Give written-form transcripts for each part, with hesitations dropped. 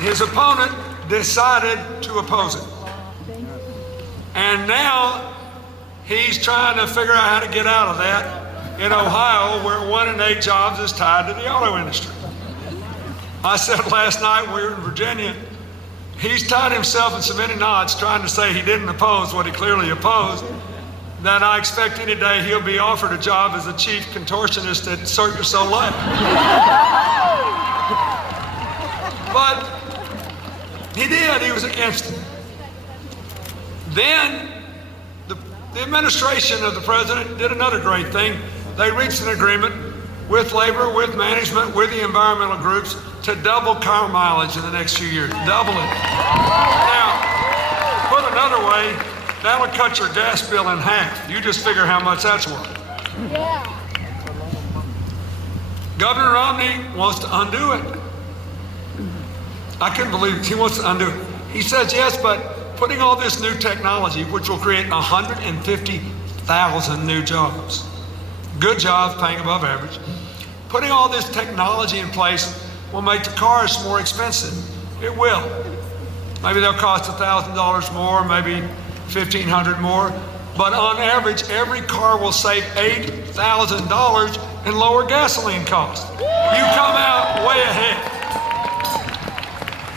His opponent decided to oppose it. And now he's trying to figure out how to get out of that in Ohio, where 1 in 8 jobs is tied to the auto industry. I said last night when we were in Virginia, he's tied himself in so many knots trying to say he didn't oppose what he clearly opposed, that I expect any day he'll be offered a job as the chief contortionist at Cirque du Soleil. But he did, he was against it. Then the administration of the president did another great thing. They reached an agreement with labor, with management, with the environmental groups to double car mileage in the next few years. Double it. Now, put another way, that'll cut your gas bill in half. You just figure how much that's worth. Yeah. Governor Romney wants to undo it. I couldn't believe it. He wants to undo it. He says yes, but putting all this new technology, which will create 150,000 new jobs, good jobs paying above average, putting all this technology in place will make the cars more expensive. It will. Maybe they'll cost $1,000 more, maybe $1,500 more, but on average, every car will save $8,000 in lower gasoline costs. You come out way ahead.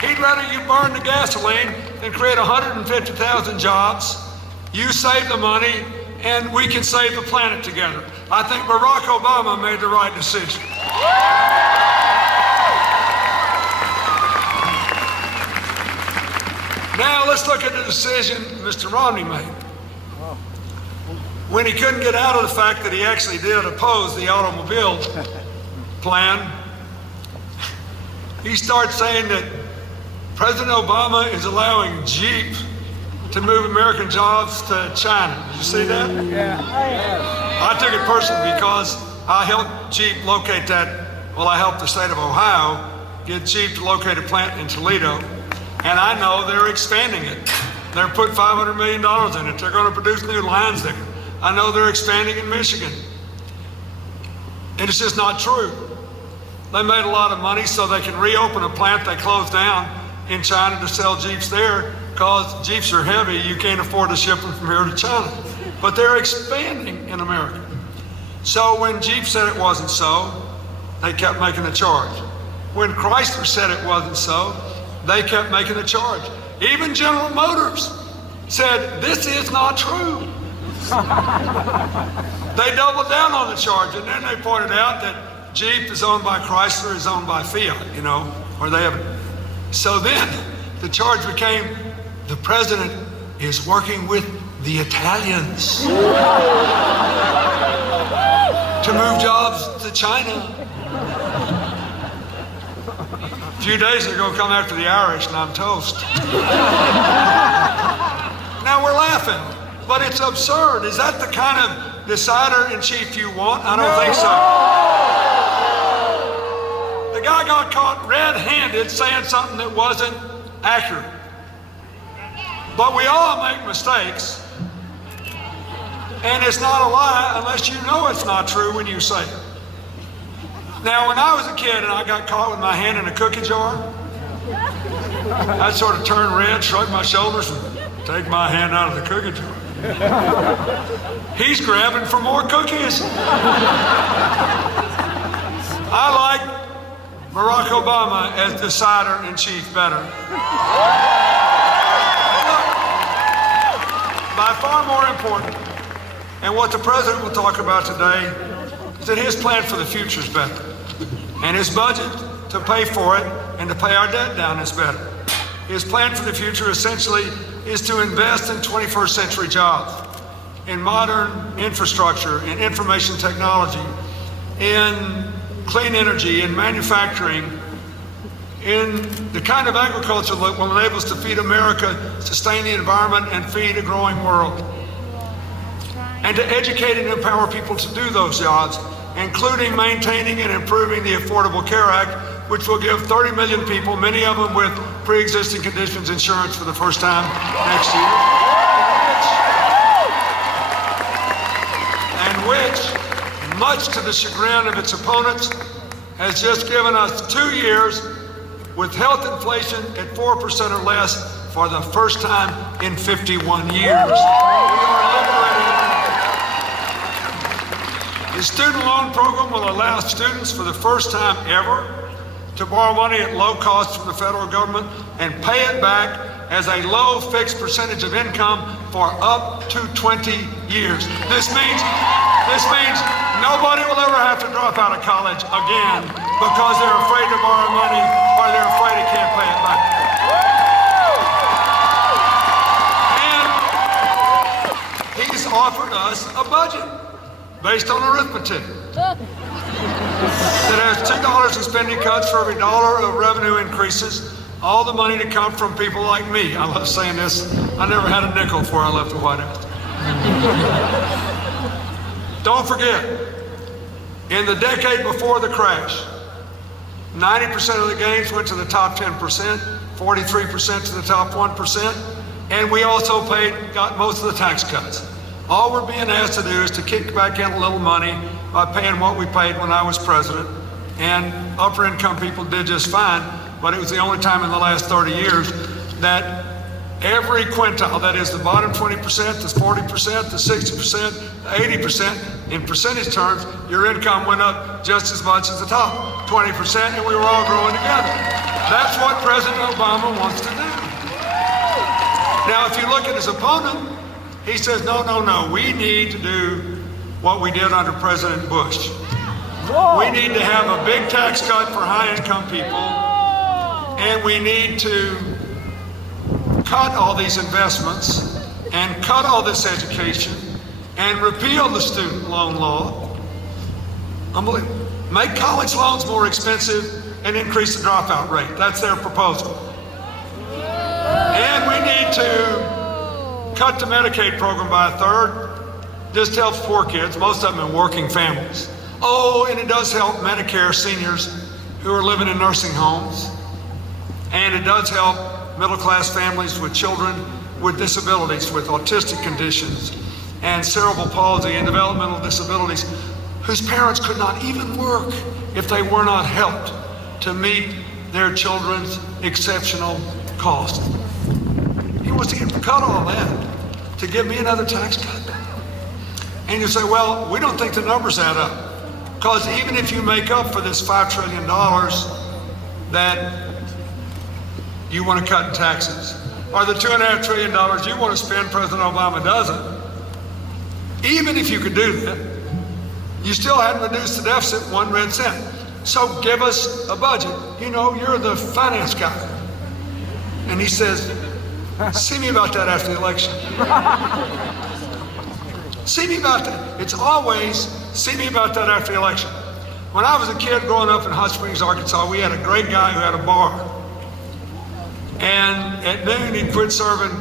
He'd rather you burn the gasoline than create 150,000 jobs. You save the money, and we can save the planet together. I think Barack Obama made the right decision. Now let's look at the decision Mr. Romney made. When he couldn't get out of the fact that he actually did oppose the automobile plan, he starts saying that President Obama is allowing Jeep to move American jobs to China. Did you see that? Yeah. I took it personally because I helped Jeep locate that. Well, I helped the state of Ohio get Jeep to locate a plant in Toledo. And I know they're expanding it. They're putting $500 million in it. They're going to produce new lines there. I know they're expanding in Michigan. And it's just not true. They made a lot of money so they can reopen a plant they closed down in China to sell Jeeps there, because Jeeps are heavy. You can't afford to ship them from here to China. But they're expanding in America. So when Jeep said it wasn't so, they kept making the charge. When Chrysler said it wasn't so, they kept making the charge. Even General Motors said, this is not true. They doubled down on the charge, and then they pointed out that Jeep is owned by Chrysler, is owned by Fiat, or they have. So then the charge became, the president is working with the Italians to move jobs to China. A few days ago, come after the Irish, and I'm toast. Now we're laughing, but it's absurd. Is that the kind of decider-in-chief you want? I don't think so. The guy got caught red-handed saying something that wasn't accurate. But we all make mistakes, and it's not a lie unless you know it's not true when you say it. Now, when I was a kid and I got caught with my hand in a cookie jar, I'd sort of turn red, shrug my shoulders, and take my hand out of the cookie jar. He's grabbing for more cookies. I like Barack Obama as decider-in-chief better. By far more important, and what the president will talk about today, is that his plan for the future is better. And his budget to pay for it and to pay our debt down is better. His plan for the future essentially is to invest in 21st century jobs, in modern infrastructure, in information technology, in clean energy, in manufacturing, in the kind of agriculture that will enable us to feed America, sustain the environment, and feed a growing world. And to educate and empower people to do those jobs, including maintaining and improving the Affordable Care Act, which will give 30 million people, many of them with pre-existing conditions, insurance for the first time next year. And which, much to the chagrin of its opponents, has just given us 2 years with health inflation at 4% or less for the first time in 51 years. We are liberating. The student loan program will allow students for the first time ever to borrow money at low cost from the federal government and pay it back as a low fixed percentage of income for up to 20 years. This means nobody will ever have to drop out of college again because they're afraid to borrow money or they're afraid they can't pay it back. And he's offered us a budget based on arithmetic that has $2 in spending cuts for every dollar of revenue increases, all the money to come from people like me. I love saying this. I never had a nickel before I left the White House. Don't forget, in the decade before the crash, 90% of the gains went to the top 10%, 43% to the top 1%, and we also got most of the tax cuts. All we're being asked to do is to kick back in a little money by paying what we paid when I was president, and upper income people did just fine, but it was the only time in the last 30 years that every quintile, that is the bottom 20%, the 40%, the 60%, the 80%, in percentage terms, your income went up just as much as the top 20%, and we were all growing together. That's what President Obama wants to do. Now, if you look at his opponent, he says, no, we need to do what we did under President Bush. We need to have a big tax cut for high-income people, and we need to cut all these investments and cut all this education and repeal the student loan law. Unbelievable. Make college loans more expensive and increase the dropout rate. That's their proposal. And we need to cut the Medicaid program by a third. Just helps poor kids, most of them in working families. Oh, and it does help Medicare seniors who are living in nursing homes. And it does help middle-class families with children with disabilities, with autistic conditions and cerebral palsy and developmental disabilities, whose parents could not even work if they were not helped to meet their children's exceptional cost. He wants to cut all that to give me another tax cut. And you say, well, we don't think the numbers add up. Because even if you make up for this $5 trillion that you want to cut in taxes, or the $2.5 trillion you want to spend, President Obama doesn't. Even if you could do that, you still hadn't reduced the deficit 1 red cent. So give us a budget. You know, you're the finance guy. And he says, see me about that after the election. See me about that. It's always, see me about that after the election. When I was a kid growing up in Hot Springs, Arkansas, we had a great guy who had a bar. And at noon, he'd quit serving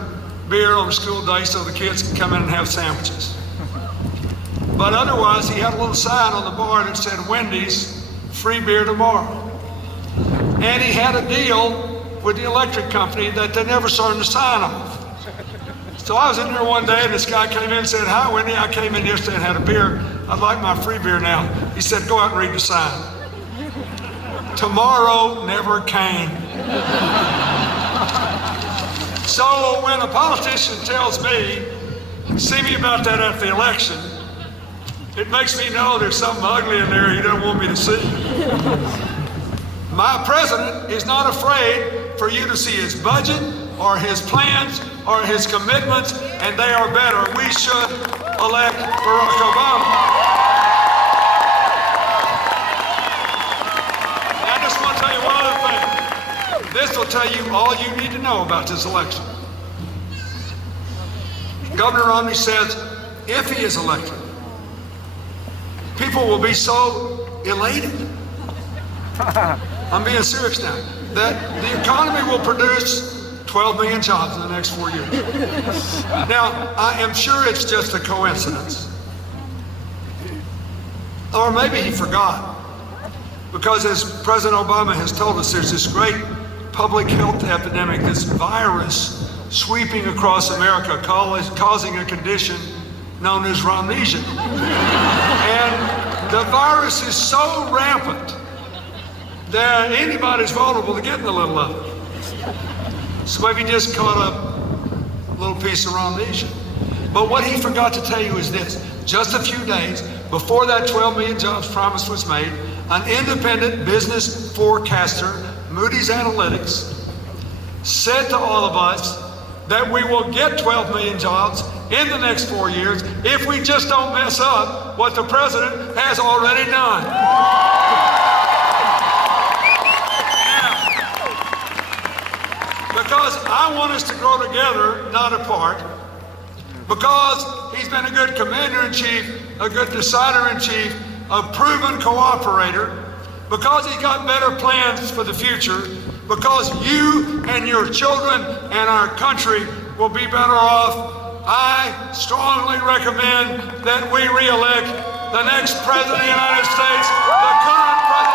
beer on a school day so the kids could come in and have sandwiches. But otherwise, he had a little sign on the bar that said, Wendy's, free beer tomorrow. And he had a deal with the electric company that they never saw the sign off. So I was in there one day and this guy came in and said, hi, Wendy, I came in yesterday and had a beer. I'd like my free beer now. He said, go out and read the sign. Tomorrow never came. So when a politician tells me, see me about that after the election, it makes me know there's something ugly in there he doesn't want me to see. My president is not afraid for you to see his budget or his plans or his commitments, and they are better. We should elect Barack Obama. I just want to tell you one other thing. This will tell you all you need to know about this election. Governor Romney says if he is elected, people will be so elated. I'm being serious now. That the economy will produce 12 million jobs in the next 4 years. Now, I am sure it's just a coincidence. Or maybe he forgot. Because as President Obama has told us, there's this great public health epidemic, this virus sweeping across America, causing a condition known as Romnesia. And the virus is so rampant anybody's vulnerable to getting a little of it. So maybe just caught a little piece of Rhodesia. But what he forgot to tell you is this. Just a few days before that 12 million jobs promise was made, an independent business forecaster, Moody's Analytics, said to all of us that we will get 12 million jobs in the next 4 years if we just don't mess up what the president has already done. Because I want us to grow together, not apart. Because he's been a good commander-in-chief, a good decider-in-chief, a proven cooperator. Because he got better plans for the future. Because you and your children and our country will be better off. I strongly recommend that we re-elect the next President of the United States, the current President